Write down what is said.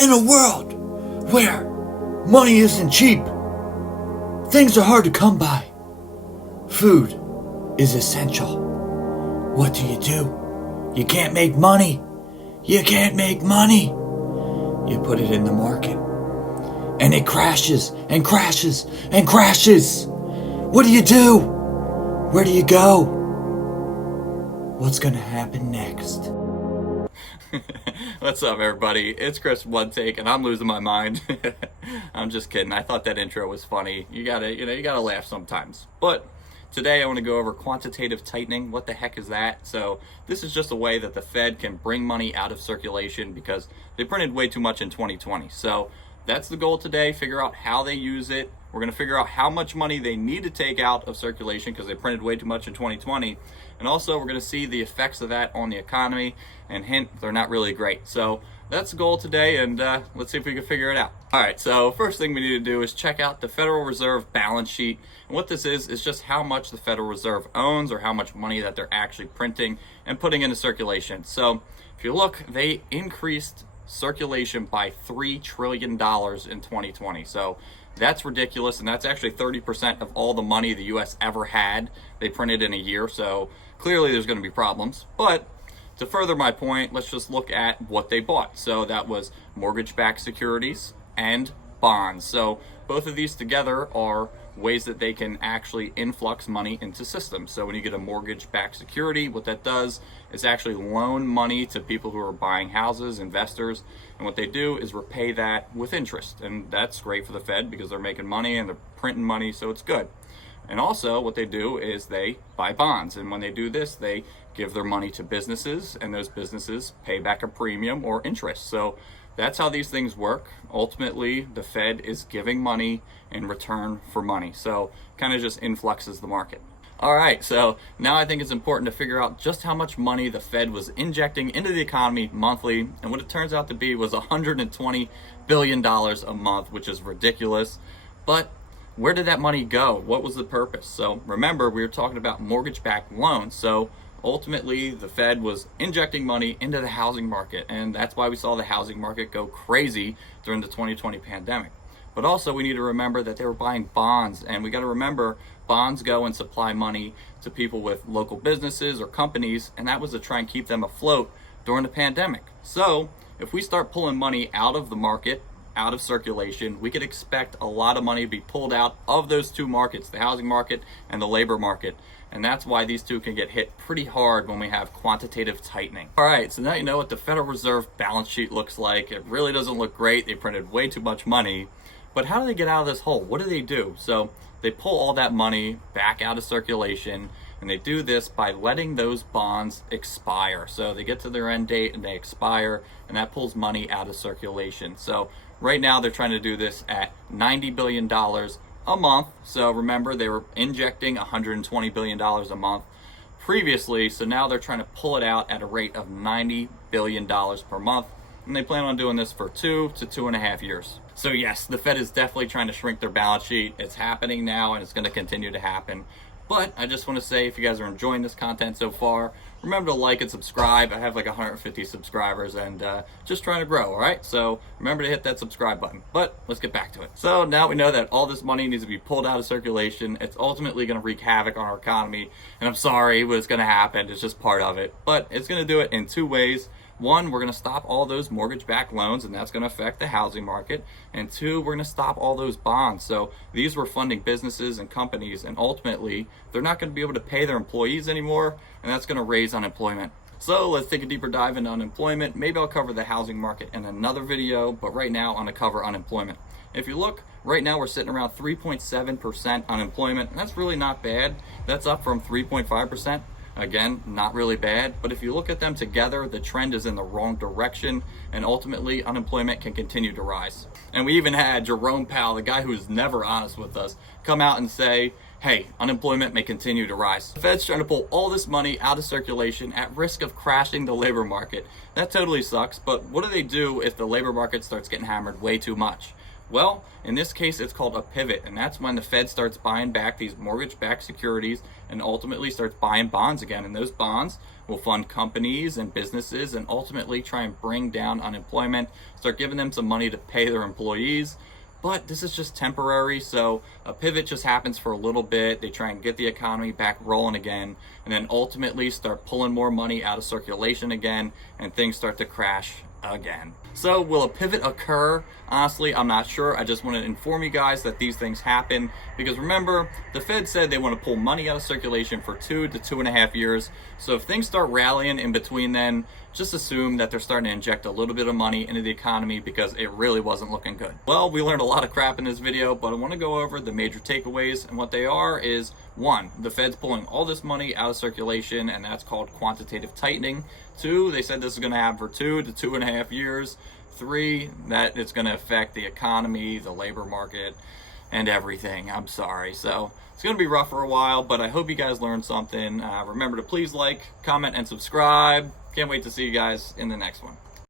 In a world where money isn't cheap, things are hard to come by, food is essential. What do? You can't make money. You can't make money. You put it in the market, and it crashes and crashes and crashes. What do? Where do you go? What's gonna happen next? What's up, everybody? It's Chris from One Take, and I'm losing my mind. I'm just kidding. I thought that intro was funny. You gotta laugh sometimes. But today I want to go over quantitative tightening. What the heck is that? So this is just a way that the Fed can bring money out of circulation because they printed way too much in 2020. So that's the goal today. Figure out how they use it. We're going to figure out how much money they need to take out of circulation because they printed way too much in 2020. And also we're going to see the effects of that on the economy, and hint, they're not really great. So that's the goal today, and let's see if we can figure it out. All right, so first thing we need to do is check out the Federal Reserve balance sheet. And what this is just how much the Federal Reserve owns, or how much money that they're actually printing and putting into circulation. So if you look, they increased circulation by $3 trillion in 2020. So that's ridiculous, and that's actually 30% of all the money the US ever had they printed in a year. So clearly there's going to be problems. But to further my point, let's just look at what they bought. So that was mortgage-backed securities and bonds. So both of these together are ways that they can actually influx money into systems. So when you get a mortgage-backed security, what that does is actually loan money to people who are buying houses, investors, and what they do is repay that with interest. And that's great for the Fed because they're making money and they're printing money, so it's good. And also what they do is they buy bonds, and when they do this, they give their money to businesses, and those businesses pay back a premium or interest. So that's how these things work. Ultimately, the Fed is giving money in return for money. So kind of just influxes the market. All right, so now I think it's important to figure out just how much money the Fed was injecting into the economy monthly. And what it turns out to be was $120 billion a month, which is ridiculous. But where did that money go? What was the purpose? So remember, we were talking about mortgage-backed loans. So ultimately, the Fed was injecting money into the housing market, and that's why we saw the housing market go crazy during the 2020 pandemic. But also, we need to remember that they were buying bonds, and we got to remember bonds go and supply money to people with local businesses or companies, and that was to try and keep them afloat during the pandemic. So if we start pulling money out of the market, out of circulation, we could expect a lot of money to be pulled out of those two markets, the housing market and the labor market. And that's why these two can get hit pretty hard when we have quantitative tightening. All right, so now you know what the Federal Reserve balance sheet looks like. It really doesn't look great. They printed way too much money. But how do they get out of this hole? What do? So they pull all that money back out of circulation, and they do this by letting those bonds expire. So they get to their end date and they expire, and that pulls money out of circulation. So right now they're trying to do this at $90 billion a month. So remember, they were injecting $120 billion a month previously. So now they're trying to pull it out at a rate of $90 billion per month. And they plan on doing this for 2 to 2.5 years. So yes, the Fed is definitely trying to shrink their balance sheet. It's happening now, and it's going to continue to happen. But I just want to say, if you guys are enjoying this content so far, remember to like and subscribe. I have like 150 subscribers, and just trying to grow, all right? So remember to hit that subscribe button. But let's get back to it. So now we know that all this money needs to be pulled out of circulation. It's ultimately going to wreak havoc on our economy. And I'm sorry, but it's going to happen. It's just part of it. But it's going to do it in two ways. One, we're going to stop all those mortgage-backed loans, and that's going to affect the housing market. And two, we're going to stop all those bonds. So these were funding businesses and companies, and ultimately, they're not going to be able to pay their employees anymore, and that's going to raise unemployment. So let's take a deeper dive into unemployment. Maybe I'll cover the housing market in another video, but right now I'm going to cover unemployment. If you look, right now we're sitting around 3.7% unemployment, and that's really not bad. That's up from 3.5%. Again, not really bad, but if you look at them together, the trend is in the wrong direction, and ultimately unemployment can continue to rise. And we even had Jerome Powell, the guy who's never honest with us, come out and say, hey, unemployment may continue to rise. The Fed's trying to pull all this money out of circulation at risk of crashing the labor market. That totally sucks, but what do they do if the labor market starts getting hammered way too much? Well, in this case, it's called a pivot, and that's when the Fed starts buying back these mortgage-backed securities and ultimately starts buying bonds again. And those bonds, will fund companies and businesses and ultimately try and bring down unemployment, start giving them some money to pay their employees. But this is just temporary, so a pivot just happens for a little bit. They try and get the economy back rolling again, and then ultimately start pulling more money out of circulation again, and things start to crash again. So will a pivot occur? Honestly, I'm not sure. I just want to inform you guys that these things happen, because remember, the Fed said they want to pull money out of circulation for 2 to 2.5 years. So if things start rallying in between then, just assume that they're starting to inject a little bit of money into the economy, because it really wasn't looking good. Well, we learned a lot of crap in this video, but I want to go over the major takeaways, and what they are is: 1, the Fed's pulling all this money out of circulation, and that's called quantitative tightening. 2, they said this is going to happen for 2 to 2.5 years. 3, that it's going to affect the economy, the labor market, and everything. I'm sorry. So it's going to be rough for a while, but I hope you guys learned something. Remember to please like, comment, and subscribe. Can't wait to see you guys in the next one.